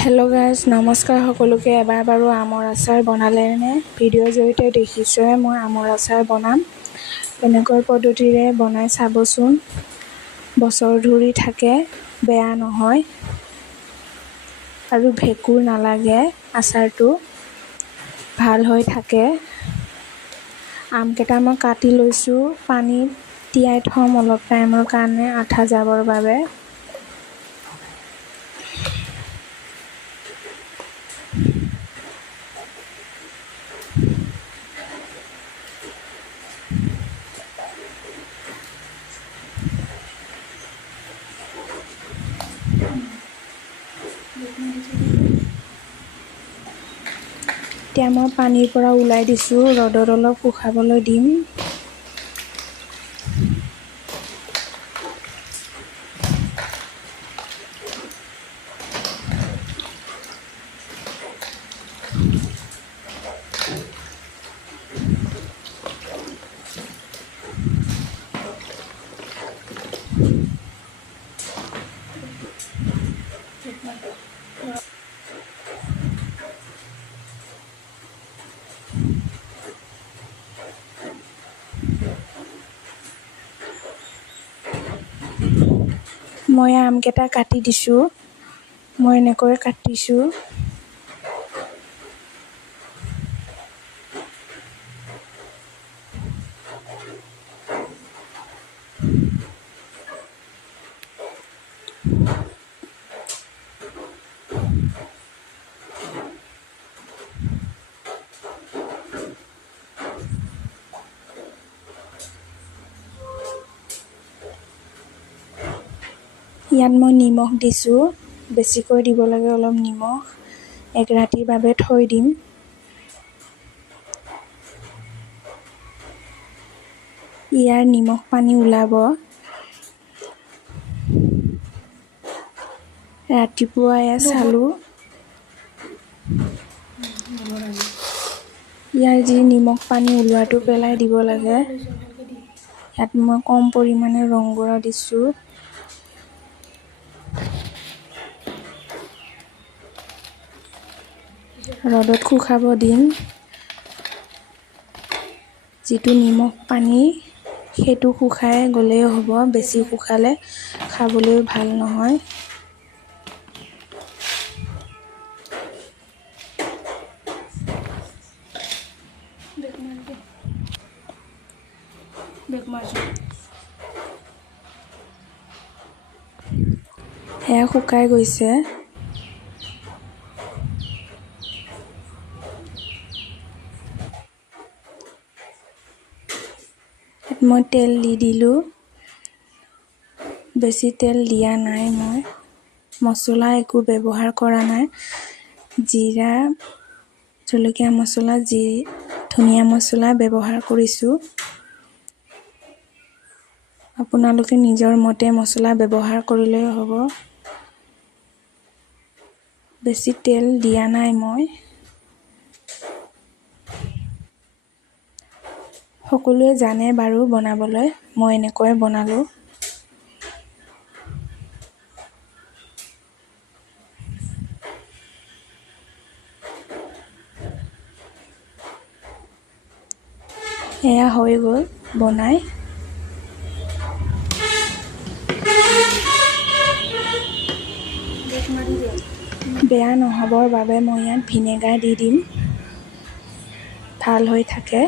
Hello' guys, নমস্কাৰ সকলোকে। এবাৰ বাৰু আমৰ আচাৰ বনালেনে? ভিডিঅ'ৰ জৰিয়তে দেখিছোঁহে মই আমৰ আচাৰ বনাম। এনেকৈ পদ্ধতিৰে বনাই চাবচোন। বছৰ ধৰি থাকে, বেয়া নহয় আৰু ভেঁকুৰ নালাগে। আচাৰটো ভাল হৈ থাকে। আমকেইটা মই কাটি লৈছোঁ, পানীত তিয়াই থ'ম অলপ টাইমৰ কাৰণে আঠা যাবৰ বাবে। এতিয়া মই পানীৰ পৰা ওলাই দিছোঁ, ৰ'দত অলপ শুকাবলৈ দিম। মই আমকেইটা কাটি দিছোঁ। মই এনেকৈ কাটিছোঁ। ইয়াত মই নিমখ দিছোঁ, বেছিকৈ দিব লাগে অলপ নিমখ। এক ৰাতিৰ বাবে থৈ দিম। ইয়াৰ নিমখ পানী ওলাব। ৰাতিপুৱাই চালোঁ, ইয়াৰ যি নিমখ পানী ওলোৱাটো পেলাই দিব লাগে। ইয়াত মই কম পৰিমাণে ৰং গুড়া দিছোঁ। ৰ'দত শুকাব দিম। যিটো নিমখ পানী সেইটো শুকাই গ'লেই হ'ব, বেছি শুকালে খাবলৈ ভাল নহয়। সেয়া শুকাই গৈছে। মই তেল দি দিলোঁ। বেছি তেল দিয়া নাই, মই মছলা একো ব্যৱহাৰ কৰা নাই। জিৰা, জলকীয়া মছলা, ধনিয়া মছলা ব্যৱহাৰ কৰিছোঁ। আপোনালোকে নিজৰ মতে মছলা ব্যৱহাৰ কৰিলেই হ'ব। বেছি তেল দিয়া নাই মই। সকলোৱে জানে বাৰু বনাবলৈ, মই এনেকৈ বনালোঁ। এয়া হৈ গ'ল বনাই। বেয়া নহ'বৰ বাবে মই ইয়াত ভিনেগাৰ দি দিম, ভাল হৈ থাকে।